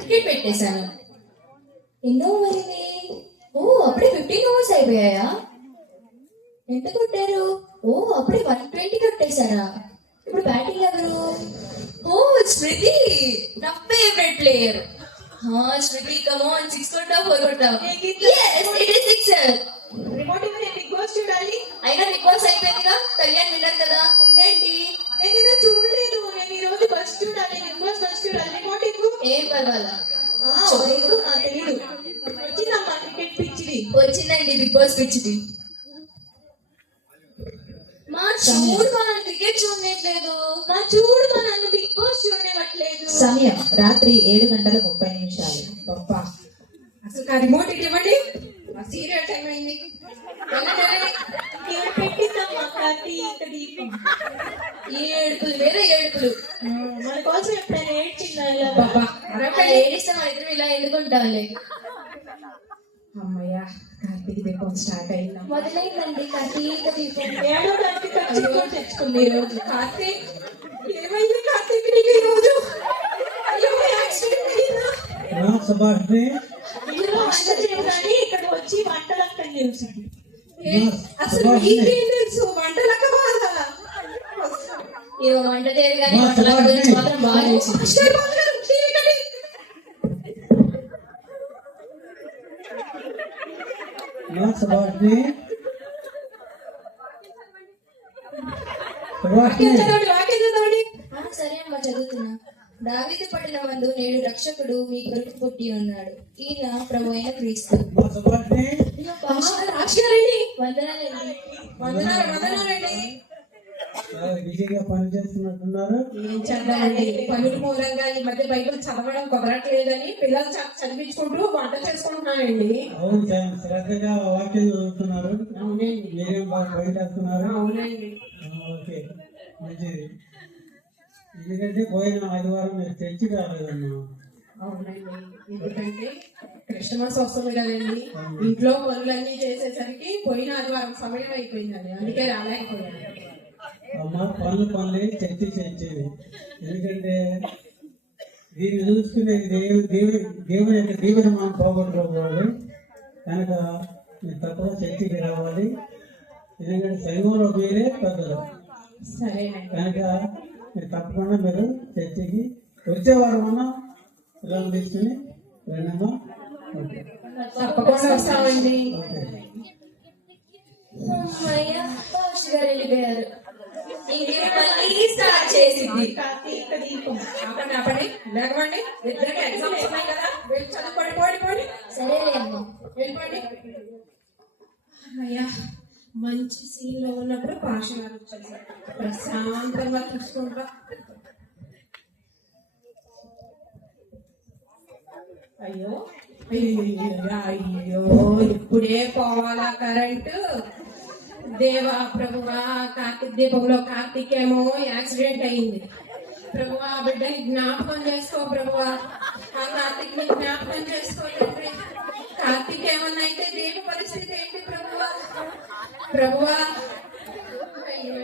Ticket పెట్టేశాను. ఎన్నో మరి? ఓ అప్పుడే 15 అవర్స్ అయిపోయాయా? ఎంత కొట్టారు? ఓ అప్పుడే 120 కొట్టేశారా? ఇప్పుడు బ్యాటింగ్ ఎవరు? ఓ స్మృతి, నా favourite player. Smriti come on, 6 కొట్టావు 4 కొట్టావు. yes it is 6. రిమోట్ ఇవ్వ, నేను బిగ్ బాస్ చూడాలి. అయినా బిగ్ బాస్ అయిపోయిందిగా, కళ్యాణ్ విన్నర్ కదా, ఇంకేంటి? నేను ఏదో చూడలేదు, నేను ఈ రోజు బస్ చూడాలి, బిగ్ బాస్ బస్ చూడాలి. రిమోట్ ఇవ్వు. ఏం పర్వాలా, లేదు నాకు తెలీదు. వచ్చిందమ్మా క్రికెట్ పిచ్చిది. వచ్చిందండి బిగ్ బాస్ పిచ్చిది. మా చూడు మనం క్రికెట్ చూడట్లేదు. మా చూడు మా నన్ను బిగ్ బాస్ చూడనివ్వట్లేదు. సమయం రాత్రి 7:30 పప్పా అసలు ఆ రిమోట్ ఇటు ఇవ్వండి. సీరియల్ టైం అయింది. పెట్టిందమ్మా కార్తీక దీపం. ఏడుపులు మీద ఏడుపులు. మన కోసం ఎప్పుడైనా ఏడ్చిందా? ఏడిస్తే మన ఇద్దరు ఇలా ఎందుకుంటాంలే. అమ్మయ్య, కార్తీక దీపం స్టార్ట్ అయిందా? మొదలైందండి కార్తీక దీపం. ఏడో కార్తీక తెచ్చుకుంది ఈ రోజు. కార్తీక్ ఏమైంది? కార్తీక్ నీకు ఈ రోజు అయ్యో యాక్సిడెంట్ అయిందా? వంట చేయాలని ఇక్కడ వచ్చి వంటలంతా చేసింది. అసలు మీకేం తెలుసు వంటలక్క బాగా? ఇవో వంట చేయదు కానీ వంటల గురించి మాత్రం బాగా తెలుసు. సరే అమ్మ చదువుతున్నా. దావీదు పట్టణమందు నేడు రక్షకుడు మీ కొరకు పుట్టి ఉన్నాడు. ఈయన ప్రభు అయిన క్రీస్తు. వందనాలండి. బిజీగా పని చేస్తున్నట్టున్నారు. ఏం చదవాలండి, పనుల మూలంగా ఈ మధ్య బైబిల్ చదవడం కుదరట్లేదని పిల్లలు చదివించుకుంటూ వంట చేసుకుంటున్నానండి. అవును, శ్రద్ధగా వాక్యం చదువుతున్నారు. అవునండి. మీరేం బాగా బయట వస్తున్నారు. అవునండి. ఓకే, మంచిది. ఎందుకంటే పోయిన ఆదివారం మీరు చర్చి రాలేదమ్మా. అవునండి, ఎందుకంటే క్రిస్టమస్ వస్తుంది కదండి, ఇంట్లో పనులన్నీ చేసేసరికి పోయిన ఆదివారం సమయం అయిపోయిందండి, అందుకే రాలేకపోయాను. అమ్మ పనులే చర్చి చేసేది. ఎందుకంటే దీన్ని చూసుకునేది దేవుని యొక్క దీవెన మనం పోగొట్టుకోకూడదు కనుక మీరు తప్పగా చర్చికి రావాలి. ఎందుకంటే సంఘంలో మీరే పెద్దలు. సరేనండి. కనుక మీరు తప్పకుండా మీరు చర్చికి వచ్చే వారం అన్నా పిల్లలు తీసుకుని రండమ్మా. ఓకే, తప్పకుండా వస్తామండి. ఓకే. వెళ్ళిపోయారు. స్టార్ట్ చేసింది. కార్తీక దీపం. ఆపండి లేకపోండి, ఇద్దరికి ఎగ్జామ్స్ ఉన్నాయి కదా, వెళ్ళి చదువుకోండి. సరేలే అమ్మ, వెళ్ళిపోండి. అయ్యా, మంచి సీన్ లో ఉన్నప్పుడు భాష గారు వచ్చేసారు. ప్రశాంతంగా చూసుకుంటా. అయ్యో ఇప్పుడే పోవాలా కరెంటు? దేవా ప్రభువా, కార్తీక దీపంలో కార్తీక్ ఏమో యాక్సిడెంట్ అయింది. ప్రభువా, బిడ్డని జ్ఞాపకం చేసుకో ప్రభువా, ఆ కార్తీక్ ని జ్ఞాపకం చేసుకో తండ్రి. కార్తీక్ ఏమన్నా అయితే దీప పరిస్థితి ఏంటి ప్రభువా? అయ్యో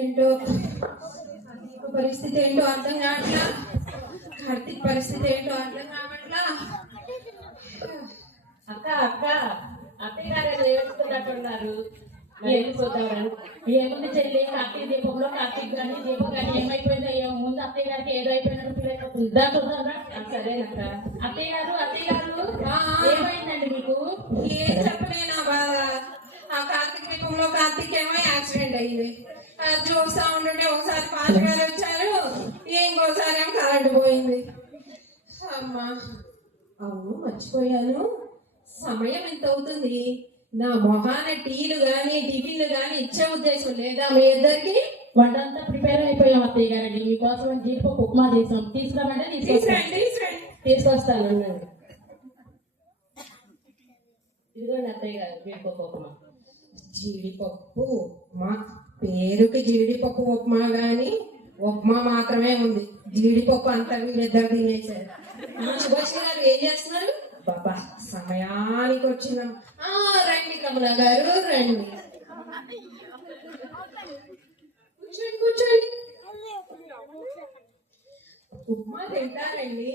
ఏంటో దీప పరిస్థితి ఏంటో అర్థం కావట్లా, కార్తీక్ పరిస్థితి ఏంటో అర్థం కావట్లా. అక్క అత్తయ్య గారు ఏడుస్తున్నట్టున్నారు. వెళ్ళిపోతామని ఏముంది చెల్లి, కార్తీక దీపంలో కార్తీక్ గాని దీపం కానీ ఏమైపోయిందో ఏమో. ముందు అత్తయ్య గారికి ఏదో అయిపోయినట్టు సరేనక్క. అత్తయ్య గారు ఏమైందండి మీకు? ఏం చెప్పలేనా బాధ. ఆ కార్తీక దీపంలో కార్తీక్ ఏమో యాక్సిడెంట్ అయింది. చూస్తా ఉంటుంటే ఒకసారి పాస్ గారు వచ్చారు, ఇంకోసారి ఏమో కరెంట్ పోయింది. అమ్మా, అవును మర్చిపోయాను, సమయం ఎంత అవుతుంది? నా మొహాన టీలు గాని టిఫిన్లు గాని ఇచ్చే ఉద్దేశం లేదా మీ ఇద్దరికి? వంటంతా ప్రిపేర్ అయిపోయాం అత్తయ్య గారండి, మీకోసం జీడిపప్పు ఉప్మా చేసాం. తీసుకురామంటే తీసుకొస్తాను. ఇదిగోండి అత్తయ్య గారు జీడిపప్పు ఉప్మా. జీడిపప్పు ఉప్మా, పేరుకి జీడిపప్పు ఉప్మా గాని ఉప్మా మాత్రమే ఉంది. జీడిపప్పు అంతా వీళ్ళిద్దరు తినేసారు. సుభాష్ గారు ఏం చేస్తున్నారు? బాబా, సమయానికి వచ్చినాం. రండి కమలా గారు, రండి. కూర్చోండి. ఉప్మా తింటారండి.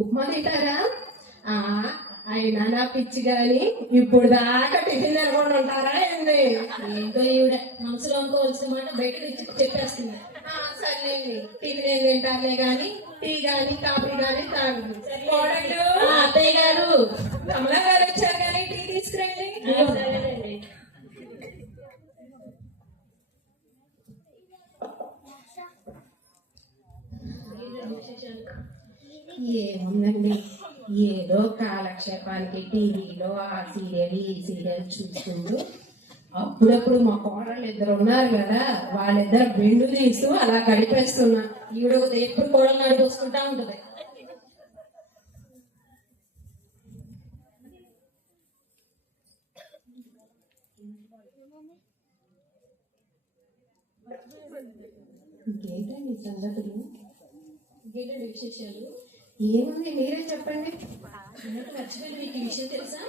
ఉప్మా తింటారా? ఆ, అయినా నా పిచ్చి గాని ఇప్పుడు దాకా టిఫిన్ తినకుండా ఉంటారా ఏంది? ఏంటో ఈవిడ మనసులో అనుకోవాల్సిన మాట బయట చెప్పేస్తుంది. సర్లేండి, టిఫిన్ ఏం తింటారులే గాని టీ గాని కాఫీ గాని తాగదు. కోడళ్ళు, అత్తయ్య గారు. కమలా గారు వచ్చారు కానీ టీ తీసుకురండి. సరేనండి. ఏముందండి, ఏదో కాలక్షేపానికి టీవీలో ఆ సీరియల్ ఈ సీరియల్ చూసుకుంటూ అప్పుడప్పుడు మా కోడళ్ళు ఇద్దరు ఉన్నారు కదా, వాళ్ళిద్దరు బెండు తీస్తూ అలా గడిపేస్తున్నా. ఈవిడ ఎప్పుడు కూడా నడిపోసుకుంటా ఉంటది. ఇంకేంటండి సంగతులు? ఇంకేంటండి విశేషాలు? ఏముంది మీరే చెప్పండి. మర్చిపోయింది, మీకు ఈ విషయం తెలుసా?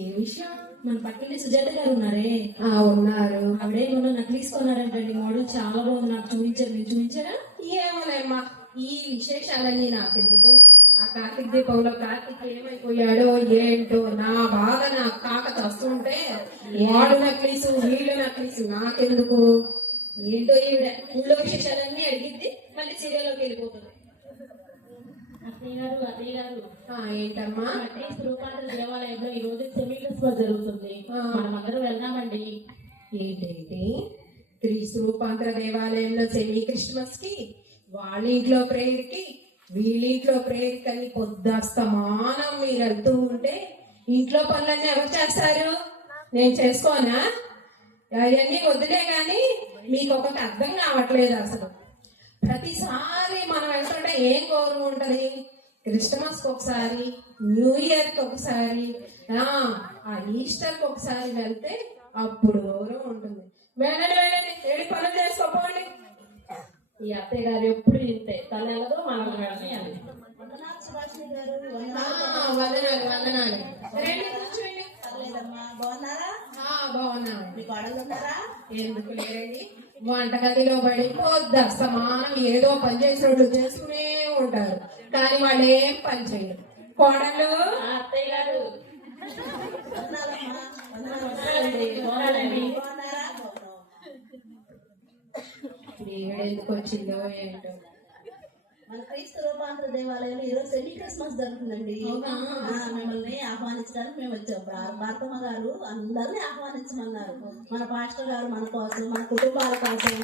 ఏ విషయం? మన పక్కనే సుజాత గారు ఉన్నారే, ఉన్నారు. ఆవిడే మొన్న నక్లీస్ కొన్నారంటండి. మోడల్ చాలా బాగుంది, నాకు చూపించారు. మీరు చూపించారా? ఏమోలేమ్మా, ఈ విశేషాలన్నీ నాకెందుకు? ఆ కార్తీక దీపంలో కార్తీక్ ఏమైపోయాడో ఏంటో నా బాధ నాకు కాక వస్తుంటే వాడు నక్లీసు వీళ్ళు నక్లీసు నాకెందుకు? ఏంటో ఈవిడ ఊళ్ళో విశేషాలన్నీ అడిగిద్ది, మళ్ళీ సీరియల్లోకి వెళ్ళిపోతుంది. అత్తయ్య గారు ఏంటమ్మా? క్రీస్తు రూపాంతర దేవాలయంలో ఈ రోజు సెమీ క్రిస్మస్ జరుగుతుంది. మనం అందరం వెళ్దామండి. ఏంటేంటి? క్రీస్తు రూపాంతర దేవాలయంలో సెమీ క్రిస్మస్ కి వాళ్ళ ఇంట్లో ప్రేయర్ కి వీళ్ళ ఇంట్లో ప్రేయర్ కని పొద్దుస్తమానం మీరు వెళ్తూ ఉంటే ఇంట్లో పనులన్నీ ఎవరు చేస్తారు? నేను చేసుకోనా? అవన్నీ వద్దులే గాని మీకు ఒకటి అర్థం కావట్లేదు అసలు. ప్రతిసారి మనం వెళ్తుంటే ఏం గౌరవం ఉంటది? క్రిస్టమస్ కి ఒకసారి, న్యూ ఇయర్ కి ఒకసారి, ఆ ఈస్టర్ కి ఒకసారి వెళ్తే అప్పుడు గౌరవం ఉంటుంది. వెళ్ళండి వెళ్ళండి, ఏడు పనులు చేసుకోపోండి. ఈ అత్తయ్య గారు ఎప్పుడు ఇంతే, తన వెళ్ళదు మనం వెళ్ళాలి. వందనాలు వందనాలు. రండి కూర్చోండి. బాగున్నాను. ఎందుకు లేరండి, వంటగదిలో పడి పొద్దుస్తమానం ఏదో పని చేసినట్టు చేసుకునే ఉంటారు, కానీ వాళ్ళు ఏం పని చేయరు. కోడళ్ళు, అత్తయ్య గారు ఎందుకు వచ్చిందో ఏంటో. మన క్రీస్తు రూపాంతర దేవాలయంలో ఈరోజు సెమీ క్రిస్మస్ జరుగుతుందండి. మిమ్మల్ని ఆహ్వానించడానికి మేము వచ్చాం. భారతమ్మ గారు అందరినీ ఆహ్వానించమన్నారు. మన పాస్టర్ గారు మన కోసం, మన కుటుంబాల కోసం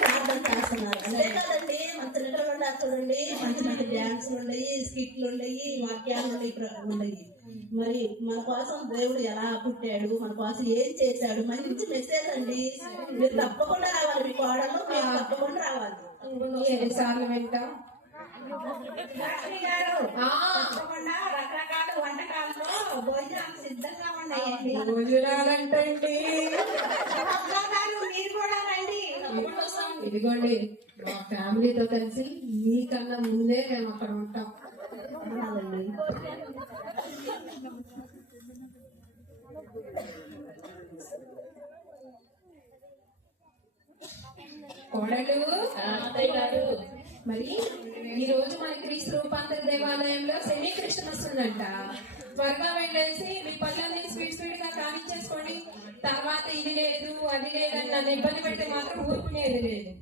ప్రార్థన చేస్తున్నారు. అంతే కదండి, మంచి నిద్రలు ఉండాలి చూడండి, మంచి మంచి డ్యాన్సులు ఉండయి, స్కిట్లు ఉండయి, వాక్యాలు ఉండయి. మరి మన కోసం దేవుడు ఎలా పుట్టాడు, మన కోసం ఏం చేశాడు, మంచి మెసేజ్ అండి. మీరు తప్పకుండా రావాలి, మీ కోడలు మీరు తప్పకుండా రావాలి. ఎన్నిసార్లు వింటాం? రకరకాల వంటకాల్లో భోజనాలు సిద్ధంగా ఉన్నాయండి. భోజనాలంటండి, మీరు కూడా రండి. ఇదిగోండి మా ఫ్యామిలీతో కలిసి మీకన్నా ముందే మేము అక్కడ ఉంటాం. కోడలు, అత్తయ్య గారు మరి ఈ రోజు మన క్రీస్తు రూపాంతర దేవాలయంలో సెమీ క్రిస్మస్ ఉందంట. త్వరగా వెళ్ళేసి మీ పనులన్నీ స్పీడ్ గా కానిచ్చేసుకోండి. తర్వాత ఇది లేదు అది లేదని నన్ను ఇబ్బంది పెడితే మాత్రం ఊరుకునేది లేదు,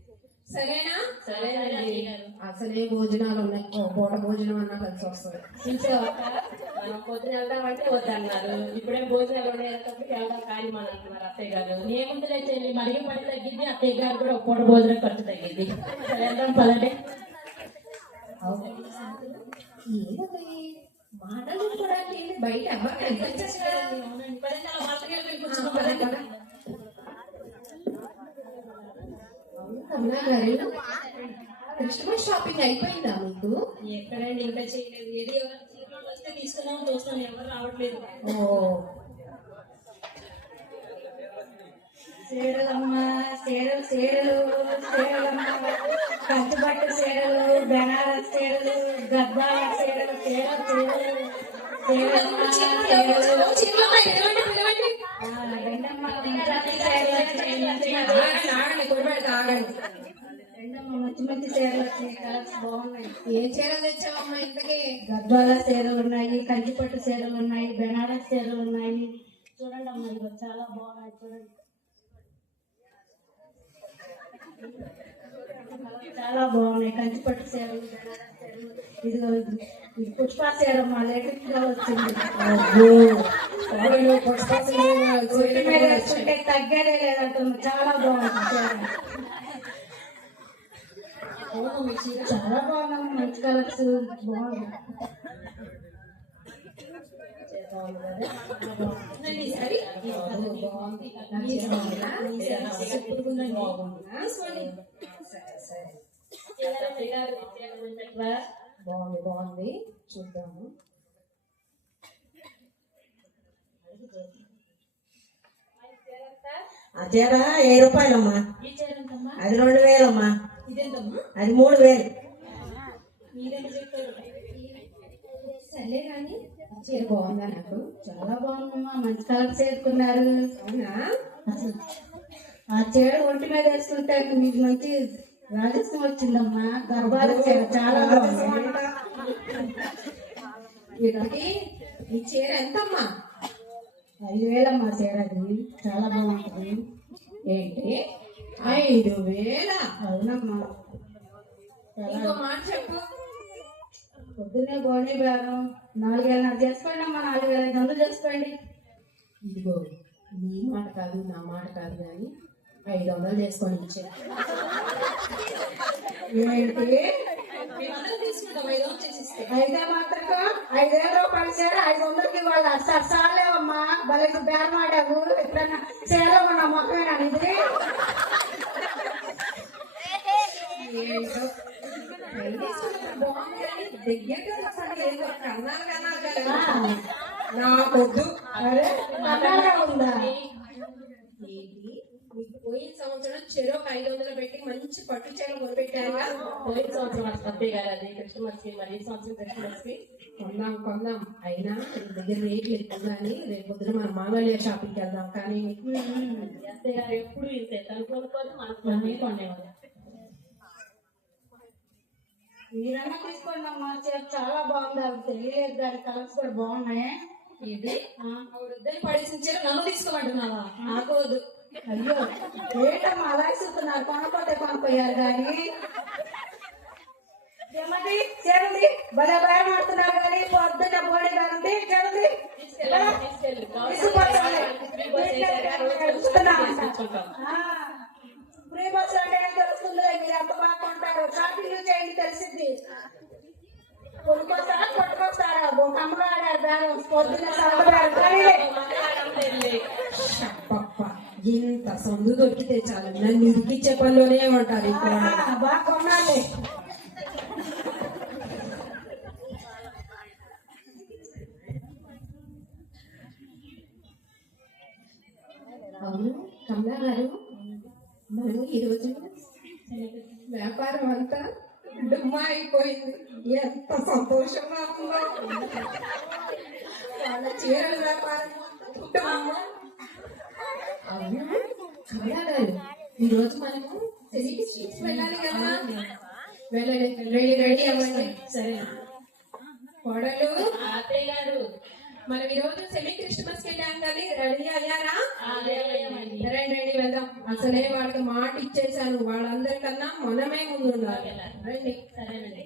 సరేనా? సరేనండి. అసలే భోజనాలు ఉన్నాయి, పూట భోజనం అన్నా కలిసి వస్తుంది. మనం పొద్దున వెళ్దామంటే వద్దన్నారు, ఇప్పుడే భోజనాలు ఉండేటప్పుడు వెళ్దాం కానీ మన అంటున్నారు అత్తయ్య గారు. ఏముందిలే చెల్లి, మరిగి పని తగ్గింది, అత్తయ్య గారు కూడా ఒక పూట భోజనం ఖర్చు తగ్గింది. వెళ్దాం పదండి. మాటలు కూడా బయట కమలా గారు, క్రిస్మస్ షాపింగ్ అయిపోయిందా మీకు? ఎక్కడండి, ఇంకా చేయలేదు. ఏది ఎవరైనా వస్తే తీసుకున్నాం, చూస్తాను, ఎవరు రావట్లేదు. చీరలమ్మ, చీరలమ్మ, కంచుబట్టు చీరలు, బెనారస్ చీరలు, గద్దాల చీరలు, రెండమ్మ మంచి చీరలు వచ్చినాయి, కలర్స్ బాగున్నాయి. ఏ చీరలు తెచ్చావమ్మా ఇంతకీ? గద్వాల చీరలు ఉన్నాయి, కంచిపట్టు చీరలు ఉన్నాయి, బెనారస్ చీరలు ఉన్నాయి. చూడండి అమ్మా, ఇదిగో చాలా బాగున్నాయి చూడండి. చాలా బాగున్నాయి కంచిపట్టు చీరలు, బెనారస్ చీరలు. ఇదిగో ఇది పుష్ప చీర మా లేటెస్ట్ గా వచ్చింది. కోడలు పుష్ప చీరలు ఒంటి మీద వేసుకుంటే తగ్గేదే లేదంటుంది. చాలా బాగుంది చీర. చాలా బాగున్నాయి, మంచి కలర్స్ బాగుంది. ఈ సారీ బాగుంది. నా చీర బాగుందా? సూపర్గా ఉందండి. సోనీ బాగుంది బాగుంది, చూద్దాము. ఆ చీర 1000 రూపాయలమ్మా. ఈ చీర ఎంతమ్మా? అది 2000 అమ్మా. ఇదేంటమ్మా? అది 3000. మీరేం చెప్పారు? సర్లే కానీ ఆ చీర బాగుందా? నాకు చాలా బాగుందమ్మా, మంచి కలర్స్ వేసుకున్నారు. అవునా? అసలు ఆ చీర ఒంటి మీద వేసుకుంటే మీకు మంచి రాజస్వం వచ్చిందమ్మా. గర్భాల చీర చాలా బాగుంది. ఇంతకీ ఈ చీర ఎంతమ్మా? 5000 అమ్మా చీర. అది చాలా బాగుంటుంది. ఏంటి 5000? అవునమ్మా. ఇంకో మాట చెప్పు. పొద్దున్నే గోణి బేరం 4000 చేసుకోండి అమ్మా. 4500 చేసుకోండి. ఇదిగో నీ మాట కాదు నా మాట కాదు కానీ 500 చేసుకొని ఇచ్చే. ఏంటి మేమందరం తీసుకుంటాం, 500 చేసిస్తే. అయితే మాత్రం 5000 రూపాయల చీర 500కి వాళ్ళు సాలేవమ్మా. భలే బేరం ఆడావు. ఎప్పుడైనా చీర ఉన్న మొక్కమేనా ఇది? ఏంటో ట్రై చేసుకున్నప్పుడు బాగుంది కానీ దగ్గరగా వస్తాను ఏదో కన్నాలు కన్నాలు కదా నాకొద్దు. అరే అన్నాగా ఉందా? ఏంటి మీకు పోయిన సంవత్సరం చెరొక 500 పెట్టి మంచి పట్టు చీరలు కొనిపెట్టారుగా. పోయిన సంవత్సరం అత్తయ్య గారు అది క్రిస్మస్ కి, మరి ఈ సంవత్సరం క్రిస్మస్ కి కొందాం అయినా నీ దగ్గర రేట్లు ఎక్కువ కానీ రేపు పొద్దున మన మామూలు షాపింగ్కి వెళ్దాం. కానీ అత్తయ్య గారు ఎప్పుడు ఇంతే, తను కొనుక్కోదు మనమే కొనేవాళ్ళు. మీరన్నా తీసుకోండి అమ్మా. చీర చాలా బాగుంది. అవి తెలియలేదు, దాని కలర్స్ కూడా బాగున్నాయి. ఏంటి వృద్ధని పడేసిన చీర నన్ను తీసుకోమంటున్నావా? నాకు వద్దు. అయ్యో ఏంటమ్మా అలా చూస్తున్నారు? కొనపోతే కొనుక్కోయారు కానీ ఏమండి చేరండి. భలే భయం ఆడుతున్నారు కానీ పొద్దున్న బోడి కాదండి. చేరండి ఫ్రీ బస్ అంటే ఏం తెలుస్తుంది? మీరు ఎంత బాగుంటారు. షాపింగ్ చేయండి తెలిసింది. కొనుక్కొస్తారా కొట్టుకొస్తారా? కమ్మగా ఆడారు బేరం. పొద్దున్న పప్ప ఇంత సందు దొరికితే చాలు నన్ను ఇరికిచ్చే పనిలోనే ఉంటారు ఇక్కడ. బాగా కొనాలి. అవును కమలా గారు, మనం ఈరోజు వ్యాపారం అంతా డుమ్మా అయిపోయింది. ఎంత సంతోషంగా ఉందో. వాళ్ళ చీరల వ్యాపారం డుమ్మా. అవును కమలా గారు, ఈరోజు మనము సిటీకి స్ట్రీట్స్ వెళ్ళాలి కదా. వెళ్ళండి, రెడీ అవ్వండి. సరే కోడలు. అత్తయ్య గారు మనం ఈరోజు సెమీ క్రిస్మస్ కి వెళ్ళాం కానీ రెడీ అయ్యారా? రండి వెళ్దాం. అసలే వాళ్ళకి మాట ఇచ్చేసాను, వాళ్ళందరికన్నా మనమే ముందు ఉండాలి. రండి. సరేనండి.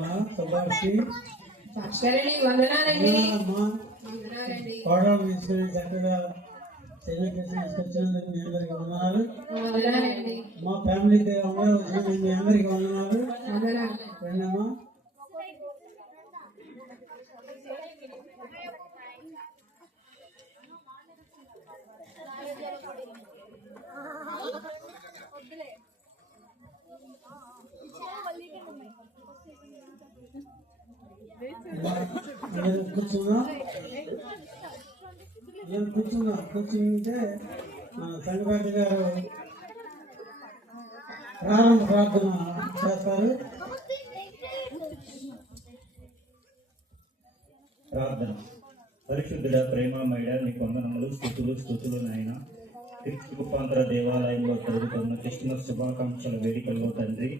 మా సుభాష్కి భాస్కరండి, వందనాలండి. అమ్మా వందనాలండి. కోడలు తీసుకుని చక్కగా సెలబ్రేషన్ తీసుకొచ్చినందుకు మీ అందరికి వందనాలు. వందనాలండి. మా ఫ్యామిలీకి అందరూ వచ్చిన మీ అందరికి వందనాలు. వందనాలు. రండమ్మా. కూర్చున్నా నేను కూర్చుంటే మన సంగపేట గారు ప్రారంభ ప్రార్థన చేస్తారు. ప్రార్థన. పరిశుద్ధుడ, ప్రేమమయ, నీకు వందనములు, స్తుతులు నాయన. క్రీస్తు రూపాంతర దేవాలయంలో జరుగుతున్న క్రిస్మస్ శుభాకాంక్షల వేదికల్లో తండ్రి,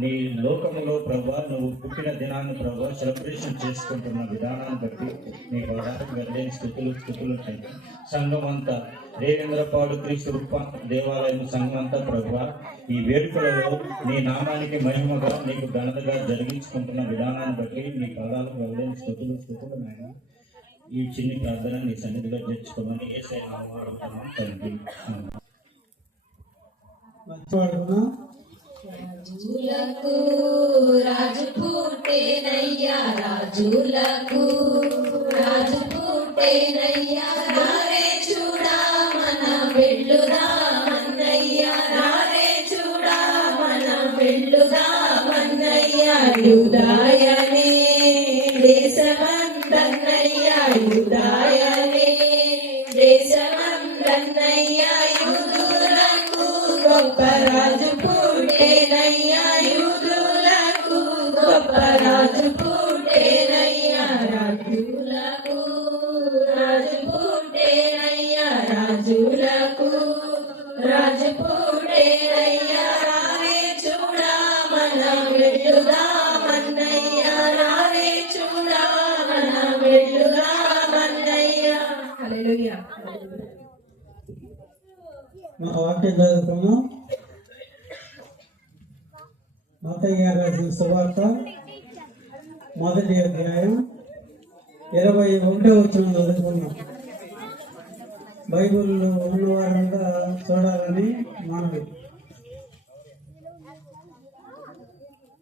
నీ లోకములో ప్రభా నువ్వు పుట్టిన దినాన్ని ప్రభా సెలబ్రేషన్ చేసుకుంటున్న విధానాన్ని బట్టి నీ పదాలకు వెళ్ళని స్థుతులు తండ్రి. సంఘం అంతా రేవేంద్రపాడు క్రీస్తు రూపాంతర దేవాలయం సంఘం అంతా ప్రభా ఈ వేడుకలలో నీ నామానికి మహిమగా నీకు ఘనతగా జరిగించుకుంటున్న విధానాన్ని బట్టి నీ పదాలకు వెళ్ళని స్థుతులు నాయన. ఈ చిన్ని ప్రార్థన నీ సన్నిధిలో చేర్చుకోమని యేసయ్య నామములో అడుగుతున్నాం తండ్రి. మంచివాడుకున్నా రాజులకు రాజు పుట్టేనయ్యా, రాజులకు రాజు పుట్టేనయ్యా, రారే చూడా మన వెళ్ళుదామన్నయ్యా, రారే చూడా మన వెళ్ళుదామన్నయ్యా. యూదాయనే దేశమందన్నయ్యా, యూదాయనే దేశమందన్నయ్యా, యూదులకు గొప్ప రాజు పుట్టేనయ్యా, యూదులకు గొప్ప రాజు పుట్టేనయ్యా, రాజులకు రాజు పుట్టేనయ్యా, రాజులకు రాజు పుట్టేనయ్యా, రారే చూడా మనం వెళ్ళుదామన్నయ్యా, రారే చూడా మనం వెళ్ళుదామన్నయ్యా. హల్లెలూయా. మన వాక్యం చదువుకున్నాం. మత్తయి గారు రాసిన సువార్త 1వ అధ్యాయం 21వ వచనం చదువుకున్నాం. బైబిల్లో ఉన్నవారంతా చూడాలని మనవి.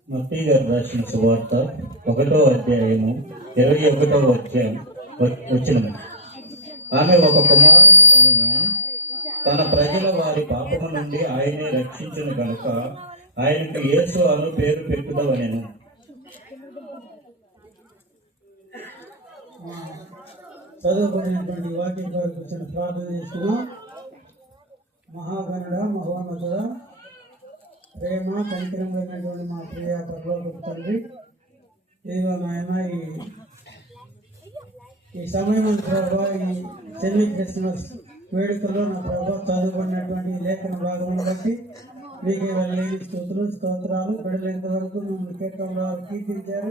మత్తయి గారు రాసిన సువార్త 1వ అధ్యాయము 21వ వచనము. ఆమె ఒక కుమారుని కనును, తన ప్రజల వారి పాపము నుండి ఆయనే రక్షించిన కనుక ఆయనకు యేసు అను పేరు పెట్టుదవనెను. చదువుకునేటువంటి వాక్యం కొరకు వచ్చిన ప్రార్థన చేసుకున్నాం. మహాగణుడ, మహోన్నతుడ, ప్రేమ కనికరమైనటువంటి మా ప్రియ పరలోకపు తండ్రి, ఇదిగో నాయన ఈ సమయం ప్రభావ ఈ సెమీ క్రిస్మస్ వేడుకలో నా ప్రభావ చదువుకున్నటువంటి లేఖన భాగం బట్టి మీకే వెళ్ళలేని స్తోత్రాలు. బిడ్డలంత వరకు మిమ్మల్ని కేటంలో కీర్తించారు,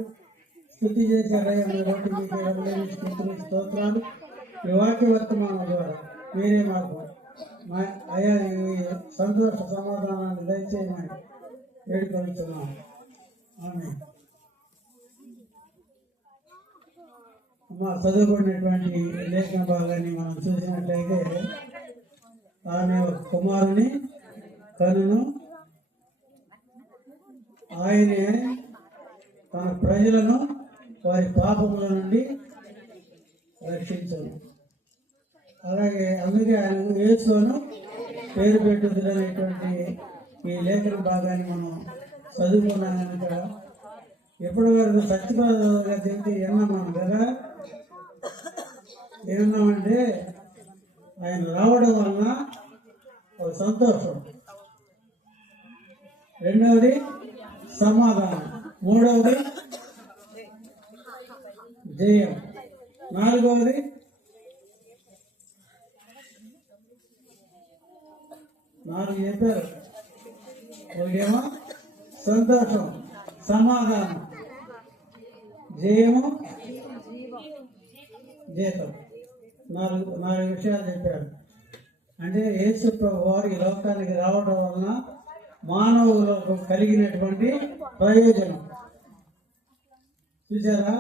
స్తుతి చేశారయ్యా. బట్టి మీకే వెళ్ళలేని స్తోత్రాలు. ఈ వాక్య వర్తమానం ద్వారా మీరే మాకు అయ్యా ఈ సంతోష సమాధానాన్ని దయచేయమని వేడుకొలుస్తున్నాం. ఆమేన్. అమ్మ, చదువుకున్నటువంటి లేఖన భాగాన్ని మనం చూసినట్లయితే, ఆమె ఒక కుమారుని కనును, ఆయనే తన ప్రజలను వారి పాపముల నుండి రక్షించను. అలాగే అందుకే ఆయన యేసును పేరు పెట్టుదనేటువంటి ఈ లేఖన భాగాన్ని మనం చదువుకున్నాం కనుక ఎప్పటి వరకు సత్యపాద తింటే విన్నాం కదా. ఏమన్నామంటే ఆయన రావడం వలన ఒక సంతోషం, రెండవది సమాధానం, మూడవది జయం, నాలుగవది నాలుగు చెప్పారు. ఒకటేమో సంతోషం, సమాధానం, జయము, జీతం. నాలుగు విషయాలు చెప్పారు. అంటే యేసు ప్రభు వారు ఈ లోకానికి రావడం వలన మానవులకు కలిగినటువంటి ప్రయోజనం చూసారా.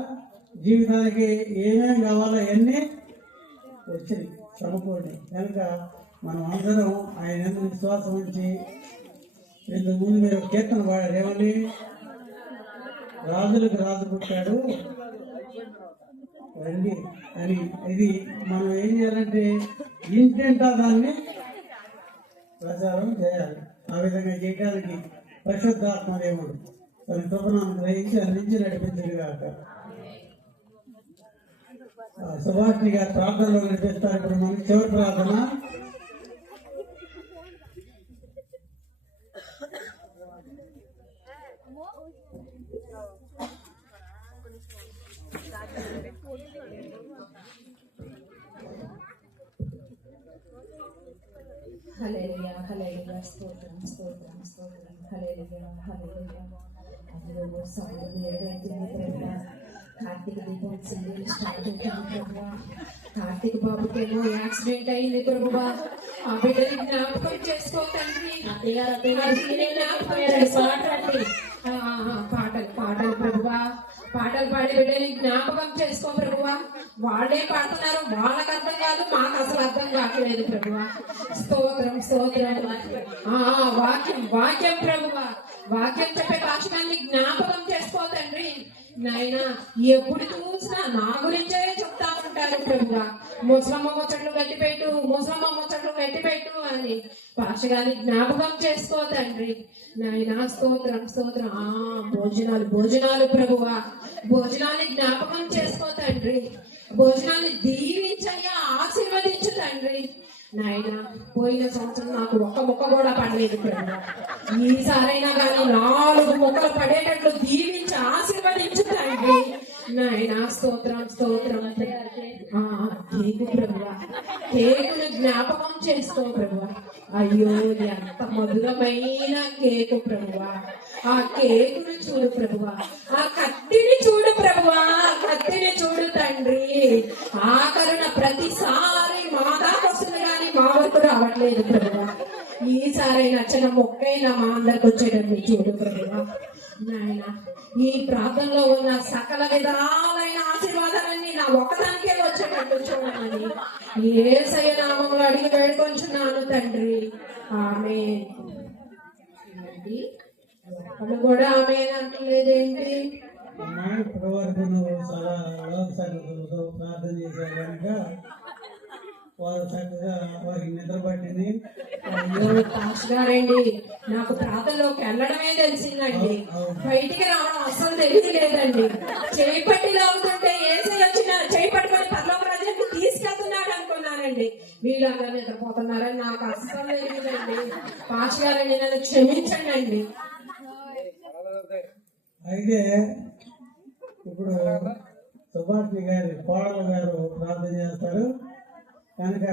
జీవితానికి ఏమేమి కావాలో అన్నీ వచ్చినాయి, సమకూడి. కనుక మనం అందరం ఆయన ఎందుకు విశ్వాసం ఉంచి, ఇంతకు ముందు మీరు కీర్తన పాడారు, ఏమని? రాజులకు రాజు పుట్టాడు రండి అని. ఇది మనం ఏం చేయాలంటే ఇంటింటా దాన్ని ప్రచారం చేయాలి. ఆ విధంగా చేయడానికి పరిశుద్ధాత్మ దేవుడు తన కృపణను గ్రహించి అందించి నడిపించడు కాక. సుభాష్ని గారు ప్రార్థనలో నడిపిస్తారు. ఇప్పుడు మనకి చివరి ప్రార్థన. హల్లెలూయా హల్లెలూయా స్తోత్రం స్తోత్రం స్తోత్రం హల్లెలూయా హల్లెలూయా. అందులో సమయం 7 అవుతుంది ప్రభువా. కార్తీక దీపం సీరియల్ స్టార్ట్ అవుతుంది ప్రభువా. కార్తీక్ బాబుకేమో యాక్సిడెంట్ అయింది ప్రభువా. ఆ బిడ్డని జ్ఞాపకం చేసుకోకండి. పాటలు పాటలు ప్రభువా, పాటలు పాడే బిడ్డని జ్ఞాపకం చేసుకో ప్రభువా. వాళ్ళే పాడుతున్నారు, వాళ్ళకి అర్థం కాదు, మాకు అసలు అర్థం కావట్లేదు ప్రభువా. స్తోత్రం స్తోత్రం. వాక్యం వాక్యం ప్రభువా, వాక్యం చెప్పే భాషకాన్ని జ్ఞాపకం చేసుకోతండి. నాయనా ఎప్పుడు చూసినా నా గురించే చెప్తా ఉంటారు ప్రభువా. ముసలమ్మ ముచ్చట్లు గట్టిపెట్టు, ముసలమ్మ ముచ్చట్లు గట్టిపెట్టు అని భాషగాన్ని జ్ఞాపకం చేసుకో తండ్రి. నాయనా స్తోత్రం స్తోత్రం. భోజనాలు భోజనాలు ప్రభువా, భోజనాన్ని జ్ఞాపకం చేసుకో తండ్రి. భోజనాన్ని దీవించయ్యా, ఆశీర్వదించు తండ్రి. నాయన పోయిన సంవత్సరం నాకు ఒక్క ముక్క కూడా పడలేదు ప్రభువా. ఈసారైనా కానీ 4 ముక్కలు పడేటట్లు దీవించి ఆశీర్వదించు తండ్రి. నాయన స్తోత్రం స్తోత్రం. కేకు ప్రభువా, కేకును జ్ఞాపకం చేసుకో ప్రభువా. అయ్యో ఎంత మధురమైన కేకు ప్రభువా. ఆ కేకును చూడు ప్రభువా, ఆ కత్తిని చూడు ప్రభువా, కత్తిని చూడు తండ్రి. ఆ కరుణ ప్రతిసారి మా దాకా వస్తుంది కానీ మా వరకు రావట్లేదు ప్రభువా. ఈసారి నచ్చిన మొక్కైనా మా అందరికి వచ్చేటట్టు చూడు ప్రభువా. నాయన ఈ ప్రాంతంలో ఉన్న సకల విధాలైన ఆశీర్వాదాలన్నీ నా ఒక్కదానికే వచ్చేటట్టు చూడమని యేసయ్య నామములో అడిగి వేడుకొంచున్నాను తండ్రి. ఆమేన్. ఒక్కడు కూడా ఆమేన్ అంటలేదేంటి? అమ్మా ఇప్పటి వరకు నువ్వు చాలా లోక సంగతులతో ప్రార్థన చేశావు కనుక వారు చక్కగా వారికి నిద్ర పట్టింది. పాస్టర్ గారండి, నాకు ప్రాంతంలోకి వెళ్ళడమే తెలిసిందండి, బయటికి రావడం అసలు తెలియలేదండి. చేపట్టి లాగుతుంటే ఏసై వచ్చిన చేపట్టుకొని పర్లోక రాజ్యానికి తీసుకెళ్తున్నాడు అనుకున్నానండి. వీళ్ళందరూ నిద్రపోతున్నారని నాకు అస్సలు తెలియదండి. పాస్టర్ గారండి, నన్ను క్షమించండి. అయితే ఇప్పుడు సుభాష్ని గారి కోడలు గారు ప్రార్థన చేస్తారు కనుక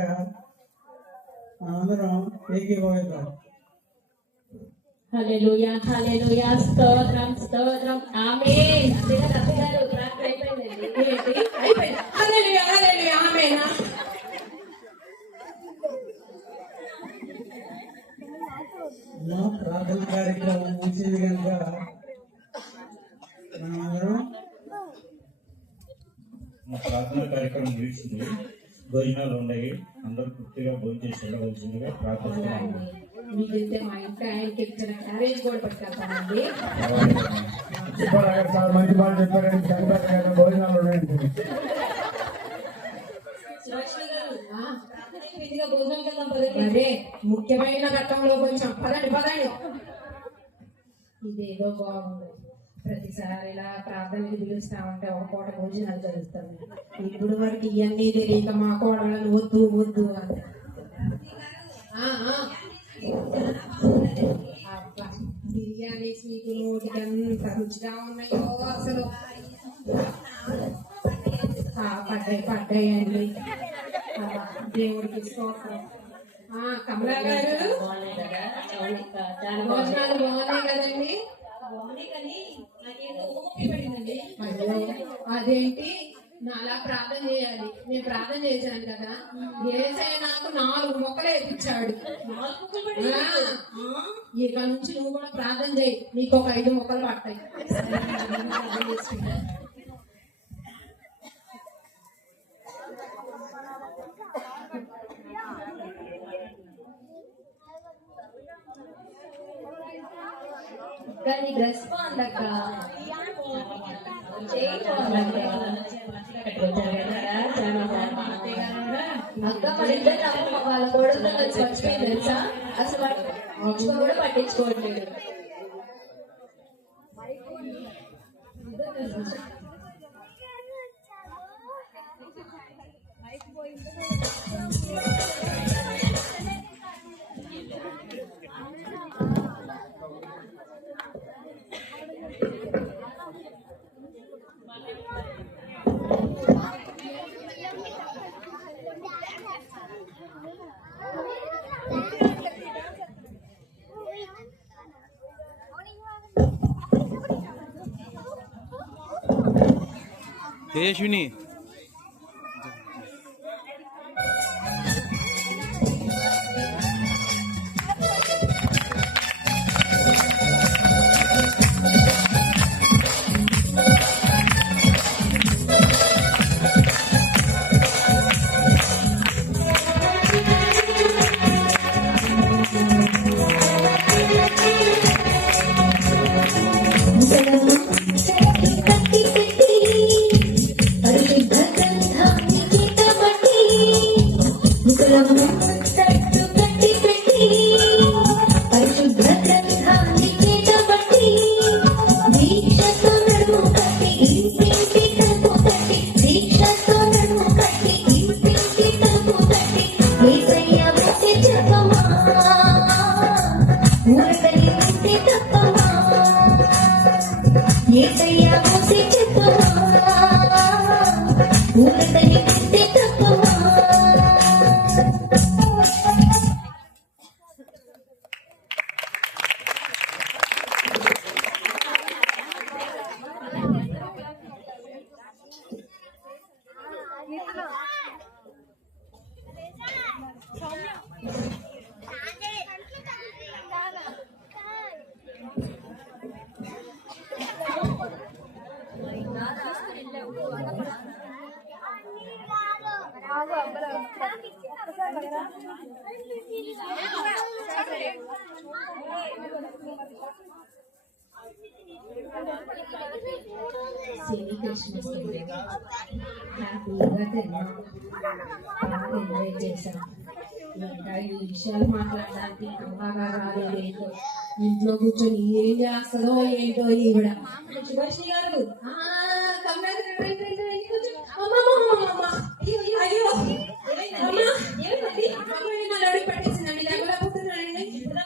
మనందరం ఏకీభవిద్దాం. హల్లెలూయా హల్లెలూయా స్తోత్రం స్తోత్రం ఆమేన్. అత్తగారు ప్రార్థన అయిపోయిందండి. అయిపోయింది. హల్లెలూయా హల్లెలూయా ఆమేన్. ప్రార్థన కార్యక్రమం ముగిసింది కనుక మనమందరం మా ప్రార్థనా కార్యక్రమం ముగిసింది. భోజనాలు ఉన్నాయి, అందరూ పూర్తిగా భోజనం చేసి వెళ్ళవలసిందిగా ప్రార్థిస్తున్నాము. మీరైతే మా ఇంటి ఆయనకి ఇచ్చిన క్యారేజ్ కూడా పట్టుకెళ్తానండి. చాలా మంచి మాట చెప్పారండి. చనిపోయిన భోజనాలు ఉన్నాయండి. అదే ముఖ్యమైన ఘట్టంలో కొంచెం పదండి పదండి. ఇదేదో బాగుంది. ప్రతిసారి ఇలా ప్రార్థనకి పిలుస్తా ఉంటే ఒక పూట భోజనాలు జరుగుతుంది. ఇప్పుడు వరకు ఇవన్నీ తెలియక మా కోడలను వద్దు వద్దు అని. అబ్బా, బిర్యానీ స్వీట్ నోటికి ఎంత రుచిగా ఉన్నాయో అసలు. పడ్డాయండి. దేవుడికి స్తోత్రం. కమలా గారు, భోజనాలు బాగున్నాయి కదండి? అయ్యో, అదేంటి నాలా ప్రార్థన చేయాలి? నేను ప్రార్థన చేశాను కదా, యేసయ్య నాకు 4 మొక్కలు వేయించాడు. ఇక నుంచి నువ్వు కూడా ప్రార్థన చేయి, నీకు ఒక 5 మొక్కలు పడతాయి. కానీ డ్రెస్ బాగుందక్క. అక్క మన ఇద్దరు వాళ్ళ గొడవతో కలిసి మర్చిపోయింది తెలుసా? అసలు కూడా పట్టించుకోవట్లేదు. తేజస్విని సెమీ క్రిస్మస్ హ్యాపీగా తిన్నాం, బాగా ఎంజాయ్ చేసాం. ఇంకా ఈ విషయాలు మాట్లాడడానికి అమ్మగా రాలేదు. ఇంట్లో కూర్చొని ఏం చేస్తుందో ఏంటో ఈవిడ. శుభాషి గారు పట్టేసిందండి దగ్గర పుట్టినండి మీరు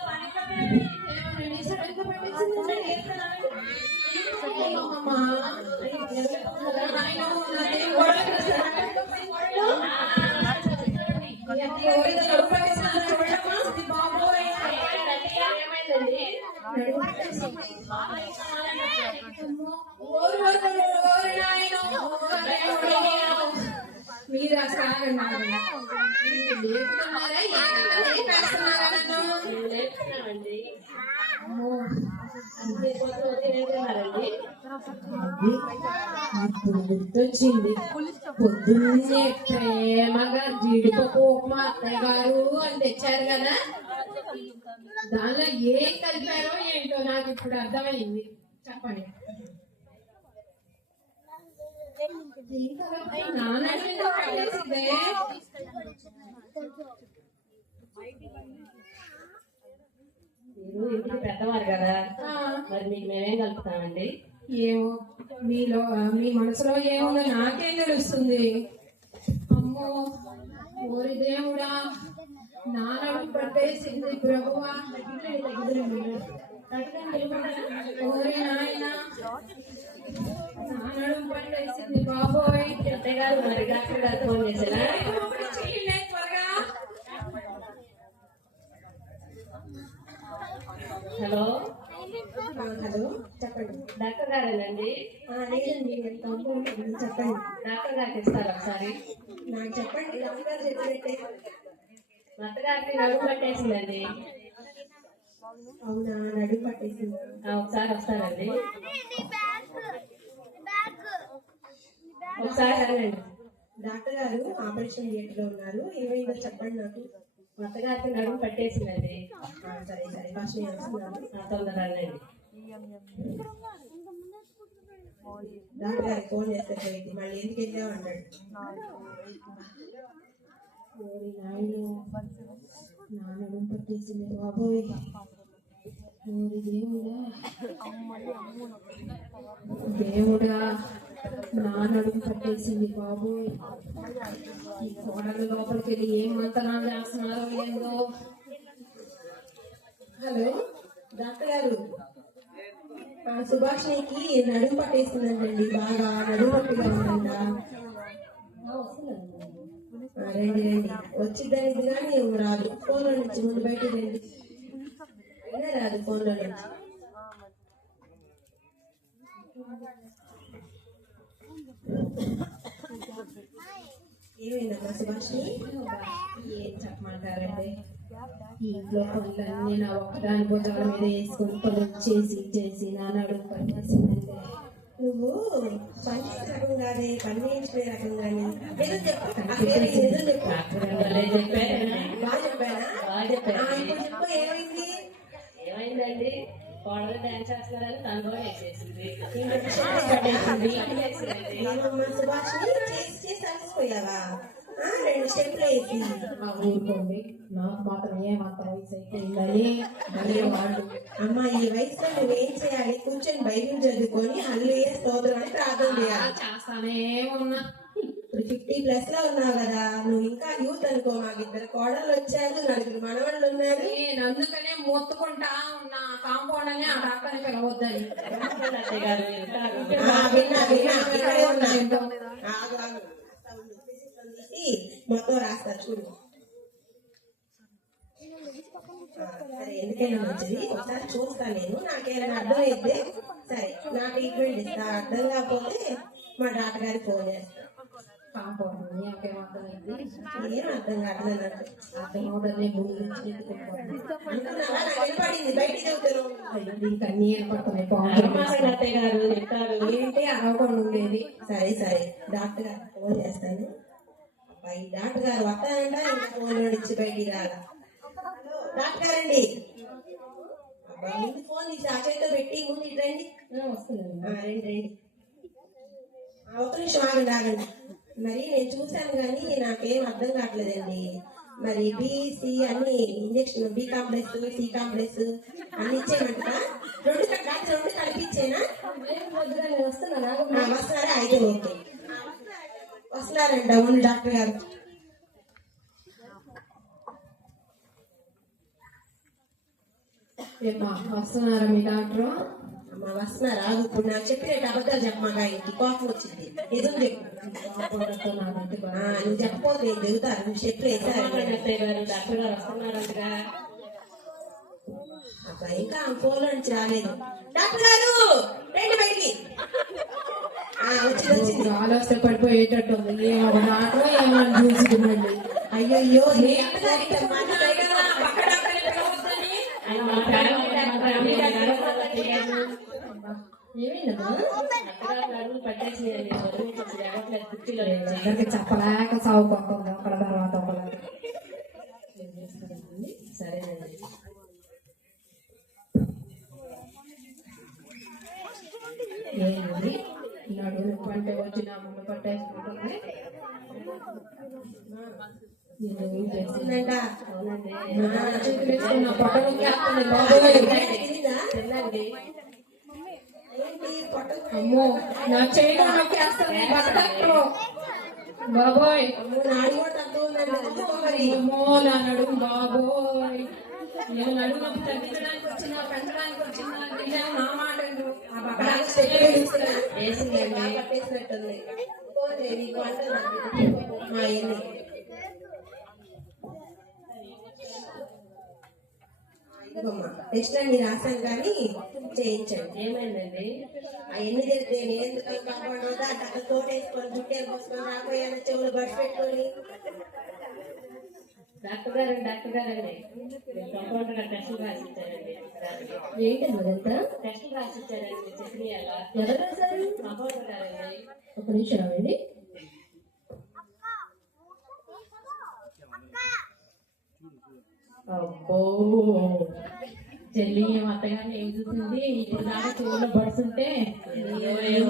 ఇప్పుడు గుర్తొచ్చింది. పొద్దున్నే ప్రేమగా జీడిపప్పు ఉప్మా అత్తయ్య గారు అని తెచ్చారు కదా, దానిలో ఏం కలిపారో ఏంటో నాకు ఇప్పుడు అర్థమైంది. చెప్పండి. నాన్నగా పెట్టేసిందే. మీరు ఇంటికి పెద్దవారు కదా, మరి మీకు మేమేం కలుపుతామండి? ఏమో మీలో మీ మనసులో ఏముందో నాకేం తెలుస్తుంది. అమ్మో ఓరి దేవుడా, నాన్నడు పట్టేసింది ప్రభువా. ఓరి నాయన, నాన్నడు పట్టేసింది బాబోయ్. అత్తయ్య గారు మరి డాక్టర్ గారు ఫోన్ చేశారా? హలో హలో చెప్పండి. డాక్టర్ గారేనండి? లేదండి, చెప్పండి. డాక్టర్ గారికి ఇస్తారా ఒకసారి? నాకు చెప్పండి. డాక్టర్ చెప్పినట్టే. మా అత్తగారికి నడుము పట్టేసిందండి. అవునా, నడుము పట్టేసింది. ఒకసారి వస్తారండి? ఒకసారి రండి. డాక్టర్ గారు ఆపరేషన్ థియేటర్ లో ఉన్నారు. ఏమైందో చెప్పండి నాకు. మా అత్తగారికి నడుము పట్టేసిందండి. సరే సరే, ఫస్ట్ నేను వస్తున్నాను. తొందరగా రండి. డాక్టర్ గారికి ఫోన్ చేస్తే పోయింది. మళ్ళీ ఎందుకు వెళ్ళావు అన్నాడు. ఓరి నాయన, నా నడుము పట్టేసింది బాబోయ్. ఓరి దేవుడా, దేవుడా, నా నడుము పట్టేసింది బాబోయ్. ఈ కోడలు లోపలికి వెళ్ళి ఏం మంతనాలు చేస్తున్నారో ఏందో. హలో డాక్టర్ గారు, సుభాష్కి నడుము పట్టేసిందండి. బాగా నడుము పట్టిగా ఉందంట. రండి రండి వచ్చిద్దని ఇది కానీ రాదు ఫోన్లో నుంచి ముందు బయటికి రండి అయినా రాదు ఫోన్లో నుంచి ఏమైందమ్మా సుభాష్ని ఏం చెప్పమంటారండి ఈ ఇంట్లో పనులన్నీ నా ఒక్కదాని భుజాల మీద వేసుకుని పనులు చేసి చేసి నా నడుము పనిచేసిందండి. నువ్వు పని చేసే రకం కాదే పని నేర్చుకునే రకం కానీ ఏదో చెప్పు అసలు ఏదో చెప్పు బాగా చెప్పానా ఇప్పుడు చెప్పు ఏమైంది ఏమైందండి కోడలు డాన్స్ చేస్తున్నారని తను కూడా వేసేసింది. ఏమమ్మా సుభాష్ని చేసి చేసి అలసిపోయావా 2 స్టెప్లు వేసి మా ఊరుకోండి నాకు మాత్రం ఏమంత వయసు అయిపోయిందని అదే వాళ్ళు అమ్మ ఈ వయసులో నువ్వేం చేయాలి కూర్చొని బైబిల్ చదువుకొని హల్లెలూయా స్తోత్రం అని ప్రార్థన చేయాలి చేస్తానే ఉన్నా. ఇప్పుడు 50+ లో ఉన్నావు కదా నువ్వు ఇంకా యూత్ అనుకో మాకు 2 కోడళ్ళు వచ్చారు 4 మనవాళ్ళు ఉన్నారు నేను అందుకనే మొత్తుకుంటా ఉన్న కాంపౌండ్ అని ఆ డాక్టర్ని పిలవద్దని. అత్తయ్య గారు వింటారు. విన్నా విన్నా ఇక్కడే ఉన్నా ఆగు, ఆగు. తీసి మొత్తం రాస్తారు చూడు సరే ఎందుకైనా మంచిది ఒకసారి చూస్తాను నేను నాకేమైనా అర్థం అయితే సరే నా ట్రీట్మెంట్ ఇస్తా అర్థం కాకపోతే మా డాక్టర్ గారికి ఫోన్ చేస్తాను కాంపౌండ్ ఏమర్థమైంది ఏం అర్థం కావట్లేదు నాకు అర్థం అవడమే ముందు నుంచి ఎత్తుకుంటున్నాను. అంటున్నావా నాకు వినపడింది బయటికి వెళ్తాను దీనికి అన్ని ఏర్పడుతున్నాయి అరవమాకండి అత్తయ్య గారు వింటారు. ఏంటి అరవకుండా ఉండేది సరే సరే డాక్టర్ గారికి ఫోన్ చేస్తాను అబ్బాయి డాక్టర్ గారు వస్తానంట ఇంకా ఫోన్ నుంచి బయటికి రాలా డాక్టర్ గారండి అబ్బాయి ముందు ఫోన్ తీసి ఆ చేతిలో పెట్టి ముందు ఇటు రండి వస్తున్నాను. రండి రండి ఒక నిమిషం ఆగండి ఆగండి మరి నేను చూశాను కానీ నాకేం అర్థం కావట్లేదండి మరి బిసి అన్ని injection B complex C complex అన్ని ఇచ్చేయమంటారా 2 కలిపిచ్చేనా వస్తున్నారా అయితే ఓకే వస్తున్నారంట అవును డాక్టర్ గారు వస్తున్నారా మీ డాక్టర్? అమ్మ వస్తున్నారా ఇప్పుడు నాకు చెప్పినట్టు అబద్ధాలు చెప్పమాగా ఇంటి కోపం వచ్చింది ఎదురు చెప్పు నువ్వు చెప్పపోతే నేను దిగుతాను నువ్వు చెప్పు అరవమాకండి అత్తయ్య గారు డాక్టర్ గారు వస్తున్నారంటగా. అబ్బా ఇంకా ఫోన్లో నుంచి రాలేదు డాక్టర్ గారు రండి బయటికి వచ్చింది వచ్చింది ఆలోచన పడిపోయేటట్టు ఉంది. ఏమో డాక్టర్ ఏమన్నా చూసుకున్నాండి. అయ్యో పక్క డాక్టర్ని పిలవద్దని. ఆయన మా ఫ్యామిలీ డాక్టర్ అత్తయ్య గారు. ఏమైందమ్మా? అత్తగారు నడుములు పట్టేసినాయండి. చదువు కొంచెం లేవట్లేదు కుర్చీలో నుంచి. అందరికి చెప్పలేక సాగుకుంటుంది ఒకళ్ళ తర్వాత ఒకళ్ళ. సరేనండి ఏంటి నడుము నొప్పి అంటే వచ్చి నా ముందు పట్టేసుకుంటుంది. చేసిందంట చేతులేసుకుని నా పొట్ట నొక్కేస్తుంది బాబోయ్. తినండి ఏంటి పొట్ట అమ్మో నా చేయడం నొక్కేస్తుంది బట్ట డాక్టర్ బాబోయ్. నాడి కూడా తక్కువ ఉందండి మరి అమ్మో నా నడుము బాబోయ్. నేను నడుము నొప్పి తగ్గించడానికి వచ్చినా పెంచడానికి వచ్చినా ఇదేమో నా మాట విను. ఆ పక్క డాక్టర్ పట్టేసినట్టుంది నీకు అంటే మా ఇల్లు టెస్ట్ అన్ని రాశాను కానీ చేయించండి ఏమైందండి? అవన్నీ తెలిస్తే నేను ఎందుకు కాపాడు అక్కడ తోటేసుకొని జుట్టేలు పోసుకొని రాకపోయాను చెవులు బడ్స్ పెట్టుకొని డాక్టర్ గారండి కంపౌండర్ గారు టెస్టులు రాసిచ్చారండి. ఏంటి అదంతా? టెస్టులు రాసిచ్చారండి చెప్పిన ఎలా ఎవరు రాశారు? కంపౌండర్ గారండి. ఒక నిమిషం అండి. అబ్బో చెల్లి అత్తగారిని ఏం చూసింది? ఇప్పుడు దాకా చెవుల్లో పడుతుంటే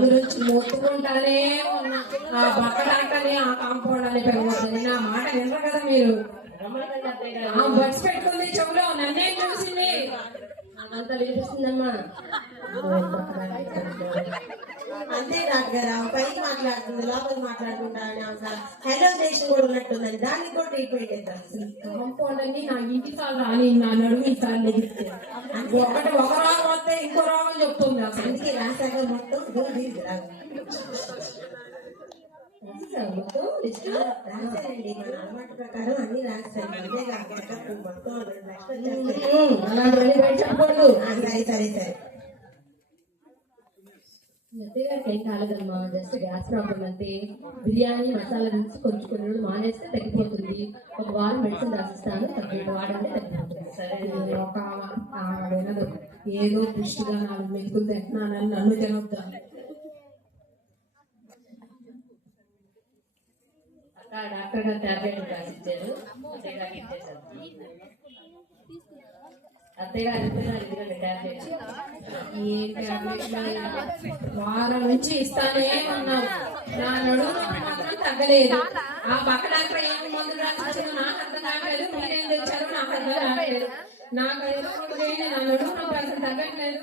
గురించి మొత్తుకుంటానే ఉన్నా ఆ పక్క డాక్టర్ని ఆ కాంపౌండ్ అని పిలవద్దని. నా మాట వినరు కదా మీరు. రమ్మకండి అత్తయ్య గారు. ఆ బడ్స్ పెట్టుకుంది చెవులో నన్నే చూసింది. అంత వినిపిస్తుందమ్మా. అంతే డాక్టర్ గారు ఆమె పైకి మాట్లాడుతుంది లోపలికి మాట్లాడుకుంటా హెలో స్టేషన్ కూడా ఉన్నట్టుందని దానికి కూడా ట్రీట్మెంట్ ఇద్దాం కాంపౌండ్ అని నా ఇంటి సార్లు రాని నా నడుము ఈ సార్లు ఎదిగితే ఒకటి ఒక రోగం వస్తే ఇంకో రోగం చెప్తుంది అసలు. అందుకే రాశాక మొత్తం దూరం తీసుకురాదు రాసేసావా మొత్తం లిస్ట్? రాశానండి మన అలవాటు ప్రకారం అన్ని రాశాను. అంతేకాదు చెకప్ మొత్తం 2 లక్షలు వచ్చేస్తాయి. అలాంటివన్నీ బయట చెప్పకూడదు. సరే సరే సరే. మెత్తగారికి ఏం కాలేదమ్మా, జస్ట్ గ్యాస్ ప్రాబ్లం అంతే. బిర్యానీ మసాలా దించి కొంచెం కొన్ని రోజులు మానేస్తే తగ్గిపోతుంది. ఒక వారం మెడిసిన్ రాసిస్తాను, తగ్గిపోయి వాడంటే తగ్గిపోతుంది. సరే ఒక వినదు ఏదో పుష్టిగా 4 మెతుకులు తింటున్నానని నన్ను తినొద్దాం. అక్క డాక్టర్ గారు టాబ్లెట్ రాసిచ్చారు, అత్తయ్య గారికి ఇచ్చేసారు. అత్తయ్య గారు ఇద్దరు టాబ్లెట్. ఏ టాబ్లెట్లు వారం నుంచి ఇస్తానే ఉన్నావు, నా నడుము నొప్పి మాత్రం తగ్గలేదు. ఆ పక్క డాక్టర్ ఏమి మందులు రాసిచ్చారు నాకు అర్థం కావట్లేదు, మీరేం తెచ్చారో నాకు అర్థం కావట్లేదు. నాకు ఎదుర్కొంటే నా నడుము నొప్పి అసలు తగ్గట్లేదు.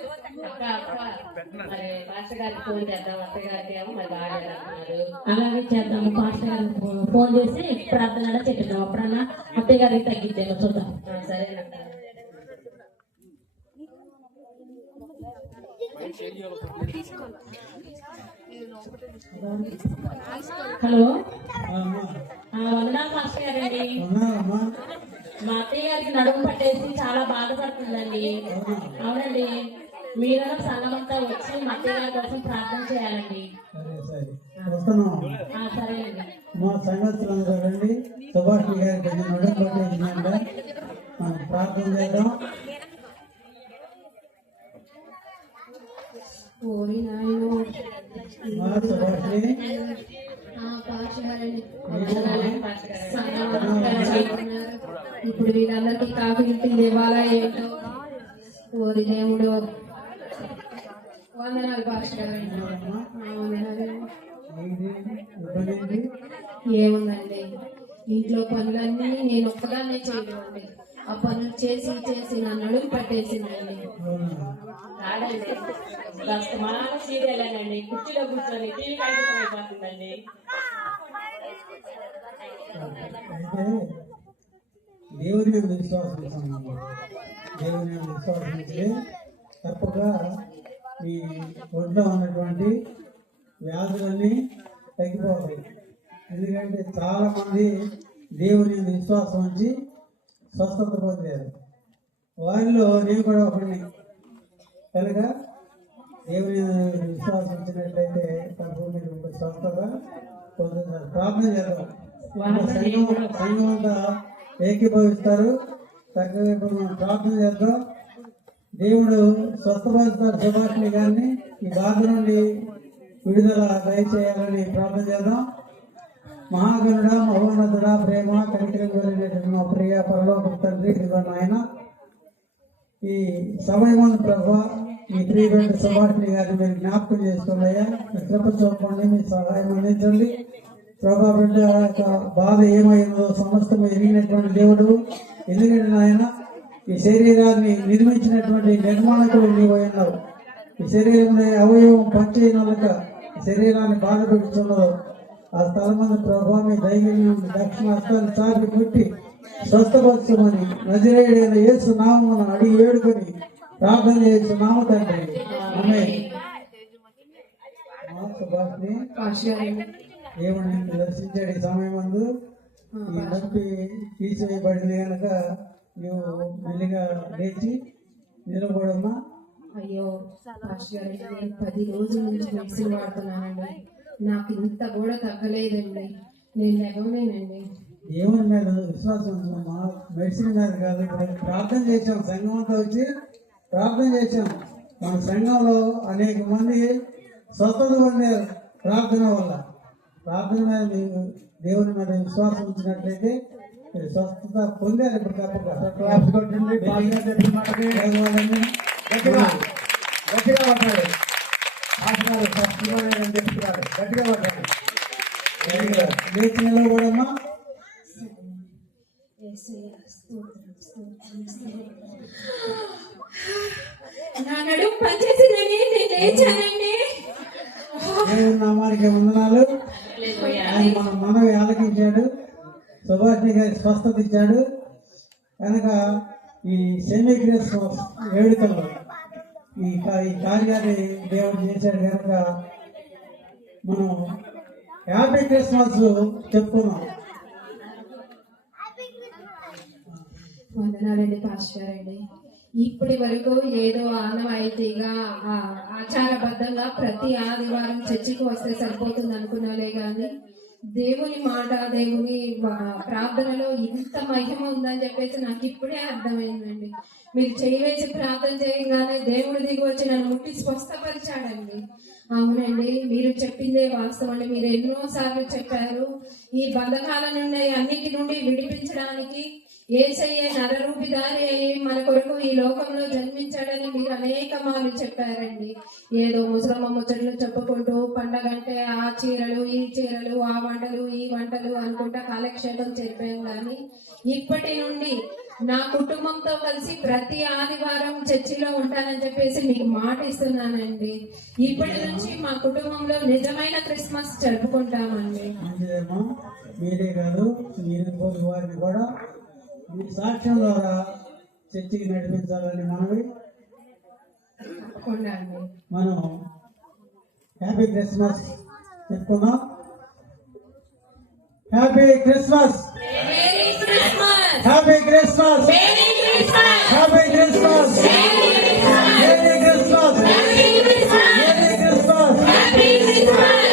మరి మాస్టర్ గారికి ఫోన్ చేద్దాం, అత్తయ్య గారికి ఏమో మరి బాగా అంటున్నారు. అలాగే చేద్దాము. పాస్టర్ గారికి ఫోన్ చేసి ప్రార్థన చెప్పిద్దాం. అప్పుడన్నా అత్తయ్య గారికి తగ్గిద్దాము చూద్దాం. సరేనక్క. హలో, అమ్మా వందనాలు మాస్టర్ గారండి. ఉన్నారమ్మా? మా అత్తయ్య గారికి నడుము పట్టేసి చాలా బాధపడుతుందండి. అవునండి, మీరు సంఘమంతా వచ్చి మా అత్తయ్య గారి కోసం ప్రార్థన చేయాలండి. సరే సరే వస్తున్నాం. సరే అండి. మా సంగతులందరూ రండి. సుభాష్ గారి దగ్గర నడుపుకుంటే మనం ప్రార్థన చేద్దాం. ఓరి నాయనో, మా సుభాష్ని ఇప్పుడు వీళ్ళందరికీ కాఫీ టీ ఇవ్వాలా ఏంటో. ఓరి దేవుడు, వందనాలు పాస్టర్ గారండి. వందనాలు. ఇబ్బంది ఏముందండి, ఇంట్లో పనులన్నీ నేను ఒక్కదాన్నే చేయలేమండి. ఆ పనులు చేసి చేసి నా నడుము పట్టేసిందండి. కాదండి, కాస్త మాన సీరియల్ అండి, కుర్చీలో కూర్చొని టీవీ కాగితం అయిపోతుందండి. అయితే దేవుని మీద విశ్వాసం ఉంచాలి. దేవుని మీద విశ్వాసం ఉంటే తప్పగా ఈ ఒంట్లో ఉన్నటువంటి వ్యాధులన్నీ తగ్గిపోతాయి. ఎందుకంటే చాలా మంది దేవుని మీద విశ్వాసం ఉంచి స్వస్థత పొందారు. వారిలో నేను కూడా ఒకరిని. కనుక దేవుని మీద విశ్వాసం ఉంచినట్లయితే తప్ప మీరు స్వస్థత పొందుతారు. ప్రార్థన చేద్దాం. సంఘం అంతా ఏకీభవిస్తారు. చక్కగా ఇప్పుడు మనం ప్రార్థన చేద్దాం. దేవుడు స్వస్థపరుస్తారు సుభాష్ని గారిని. ఈ బాధ నుండి విడుదల దయచేయాలని ప్రార్థన చేద్దాం. మహాగణుడ, మహోన్నతుడ, ప్రేమ కనికరం కలిగినటువంటి మా ప్రియ పరలోక తండ్రి, ఇదిగో నాయన ఈ సమయమందు ప్రభు ఈ ప్రియమైన సుభాష్ని గారిని మీరు జ్ఞాపకం చేసుకోండియా. మీ కృప చూపండి, మీ సహాయం అందించండి ప్రభా. బిడ్డ యొక్క బాధ ఏమైందో సమస్తం ఎరిగినటువంటి దేవుడు. ఎందుకంటే నాయన ఈ శరీరాన్ని నిర్మించినటువంటి నిర్మాణకుడు నీవు అన్నావు. ఈ శరీరంలో అవయవం పనిచేయని వాళ్ళక శరీరాన్ని బాధ పెడుతున్నదో ఆ స్థలం మంది ప్రభావ మీ దైవం దక్షిణ హస్తాన్ని చాపి కొట్టి స్వస్థపరచమని నజరేయుడైన యేసు నామమున అడిగి వేడుకొని ప్రార్థన చేస్తున్నాము తండ్రి. ఆమేన్. సుభాష్ని పాస్టర్ గారండి, దేవుని దర్శించాడు. ఈ సమయం ముందు ఈ నొప్పి తీసివేయబడింది కనుక నువ్వు మెల్లిగా లేచి నిలబడమ్మా. అయ్యో పాస్టర్ గారండి, నేను 10 రోజుల నుంచి మెడిసిన్ వాడుతున్నానండి. నాకు ఇంత కూడా తగ్గలేదండి. నేను లెగవలేనండి. దేవుని మీద విశ్వాసం ఉంచమ్మా, మెడిసిన్ మీద కాదు. ఇప్పుడు ప్రార్థన చేశాం, సంఘం అంతా వచ్చి ప్రార్థన చేశాం. మన సంఘంలో అనేక మంది స్వస్థత పొందారు ప్రార్థన వల్ల. ప్రార్థన మీద మీరు దేవుని మీద విశ్వాసం ఉంచినట్లయితే మీరు స్వస్థత పొందారు. ఇప్పుడు తప్పక గట్టిగా మాట్లాడు. ఆశనాలు స్వస్థమని చెప్తున్నాడు. గట్టిగా మాట్లాడు. లేచి నిలబడమ్మా. నా నడుము పనిచేసిందని నేను లేచానండి. దేవుని నామానికి వందనాలు. ఆయన మన మనవి ఆలకించాడు. సుభాష్ని గారి స్వస్థత ఇచ్చాడు. కనుక ఈ సెమీ క్రిస్మస్ వేడుకల్లో ఈ కార్యాన్ని దేవుడు చేశాడు కనుక మనం హ్యాపీ క్రిస్మస్ చెప్పుకున్నాం. వందనాలండి పాస్టర్ గారండి. ఇప్పటి వరకు ఏదో ఆనవాయితీగా ఆచారబద్ధంగా ప్రతి ఆదివారం చర్చికి వస్తే సరిపోతుంది అనుకున్నాలే గాని దేవుని మాట, దేవుని ప్రార్థనలో ఇంత మహిమ ఉందని చెప్పేసి నాకు ఇప్పుడే అర్థమైందండి. మీరు చేయవేసి ప్రార్థన చేయగానే దేవుడు దిగి వచ్చి నన్ను ముట్టి స్వస్థపరిచాడండి. అవునండి, మీరు చెప్పిందే వాస్తవం అండి. మీరు ఎన్నో సార్లు చెప్పారు, ఈ బంధకాల నుండి అన్నిటి నుండి విడిపించడానికి యేసయ్య నరరూపిదారి అయి మన కొరకు ఈ లోకంలో జన్మించాడని మీరు అనేక మార్లు చెప్పారండి. ఏదో ముసలమ్మ ముచ్చట్లు చెప్పుకుంటూ పండగంటే ఆ చీరలు, ఈ చీరలు, ఆ వంటలు, ఈ వంటలు అనుకుంటా కాలక్షేపం చెప్పాం. కానీ ఇప్పటి నుండి నా కుటుంబంతో కలిసి ప్రతి ఆదివారం చర్చిలో ఉంటానని చెప్పేసి మీకు మాట ఇస్తున్నానండి. ఇప్పటి నుంచి మా కుటుంబంలో నిజమైన క్రిస్మస్ జరుపుకుంటామండి. మంచిదేమో. మీరే కాదు, మీరు పోలి వారిని కూడా మీ సాక్ష్యం ద్వారా చర్చికి నడిపించాలని మనవి. తప్పకుండా అండి. మనం హ్యాపీ క్రిస్మస్ చెప్పుకున్నాం. Happy Christmas, merry Christmas, happy Christmas, merry Christmas, happy Christmas, merry Christmas, merry Christmas. Happy Christmas.